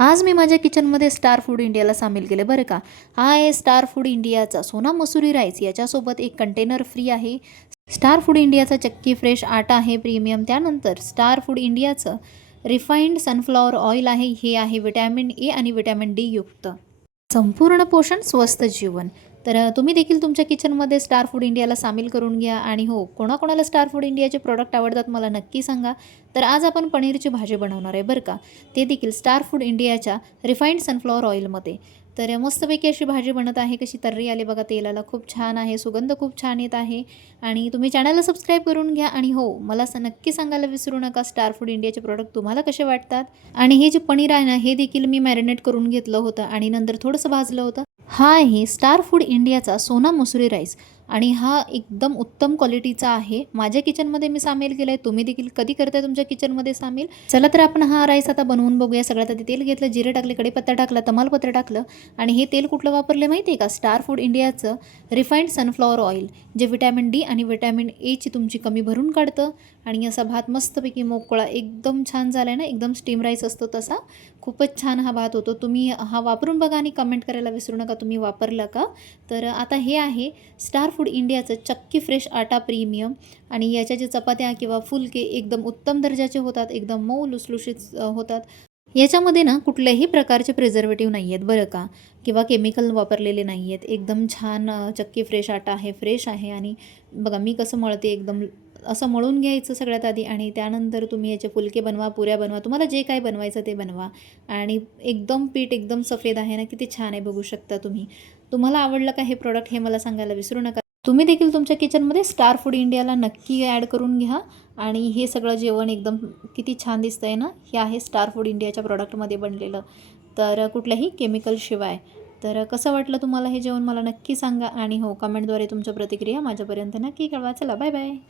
आज मी माझ्या किचनमध्ये स्टार फूड इंडियाला सामील केले बरं का. हा आहे स्टार फूड इंडियाचा सोना मसुरी राईस. याच्यासोबत एक कंटेनर फ्री आहे. स्टार फूड इंडियाचा चक्की फ्रेश आटा आहे प्रीमियम. त्यानंतर स्टार फूड इंडियाचं रिफाइंड सनफ्लॉवर ऑइल आहे. हे आहे विटॅमिन ए आणि विटॅमिन डी युक्त. संपूर्ण पोषण स्वस्थ जीवन. तर तुम्ही देखील तुमच्या किचनमध्ये स्टार फूड इंडियाला सामील करून घ्या. आणि हो, कोणाकोणाला स्टार फूड इंडियाचे प्रोडक्ट आवडतात मला नक्की सांगा. तर आज आपण पनीरची भाजी बनवणार आहे बरं का. ते देखील स्टार फूड इंडियाच्या रिफाइंड सनफ्लॉवर ऑइलमध्ये. तर मस्तपैकी अशी भाजी बनत आहे. कशी तर्री आली बघा तेलाला, खूप छान आहे, सुगंध खूप छान येत आहे. आणि तुम्ही चॅनलला सबस्क्राईब करून घ्या. आणि हो, मला नक्की सांगायला विसरू नका स्टार फूड इंडियाचे प्रोडक्ट तुम्हाला कसे वाटतात. आणि हे जे पनीर आहे ना, हे देखील मी मॅरिनेट करून घेतलं होतं आणि नंतर थोडंसं भाजलं होतं. हा आहे स्टार फूड इंडियाचा सोना मसुरी राईस. आणि हा एकदम उत्तम क्वालिटीचा आहे. माझ्या किचनमध्ये मी सामील केलं आहे. तुम्ही देखील कधी करताय तुमच्या किचनमध्ये सामील? चला तर आपण हा राईस आता बनवून बघूया. सगळ्यात आधी तेल घेतलं, जिरे टाकले, कढीपत्ता टाकला, तमालपत्र टाकलं. आणि हे तेल कुठलं वापरले माहिती आहे का? स्टार फूड इंडियाचं रिफाइंड सनफ्लॉवर ऑइल, जे विटॅमिन डी आणि विटॅमिन एची तुमची कमी भरून काढतं. आणि असा भात मस्तपैकी मोकळा एकदम छान झाला आहे ना, एकदम स्टीम राईस असतो तसा खूपच छान हा भात होतो. तुम्ही हा वापरून बघा आणि कमेंट करायला विसरू नका तुम्ही वापरला का. तर आता हे आहे स्टार फूड इंडियाचं चक्की फ्रेश आटा प्रीमियम. आणि याच्या जे चपात्या किंवा फुलके एकदम उत्तम दर्जाचे होतात, एकदम मऊ लुसलुशीत होतात. याच्यामध्ये ना कुठल्याही प्रकारचे प्रिझर्वेटिव्ह नाही आहेत बरं का, किंवा केमिकल वापरलेले नाही आहेत. एकदम छान चक्की फ्रेश आटा आहे, फ्रेश आहे. आणि बघा मी कसं मळते, एकदम असं मळून घ्यायचं सगळ्यात आधी. आणि त्यानंतर तुम्ही याचे फुलके बनवा, पुऱ्या बनवा, तुम्हाला जे काय बनवायचं ते बनवा. आणि एकदम पीठ एकदम सफेद आहे ना, किती छान आहे बघू शकता तुम्ही. तुम्हाला आवडलं का हे प्रोडक्ट हे मला सांगायला विसरू नका. तुम्ही देखील तुमच्या किचनमध्ये स्टार फूड इंडियाला नक्की ॲड करून घ्या. आणि हे सगळं जेवण एकदम किती छान दिसतंय ना, हे आहे स्टार फूड इंडियाच्या प्रॉडक्टमध्ये बनलेलं, तर कुठल्याही केमिकलशिवाय. तर कसं वाटलं तुम्हाला हे जेवण मला नक्की सांगा. आणि हो, कमेंटद्वारे तुमच्या प्रतिक्रिया माझ्यापर्यंत नक्की कळवा. चला बाय बाय.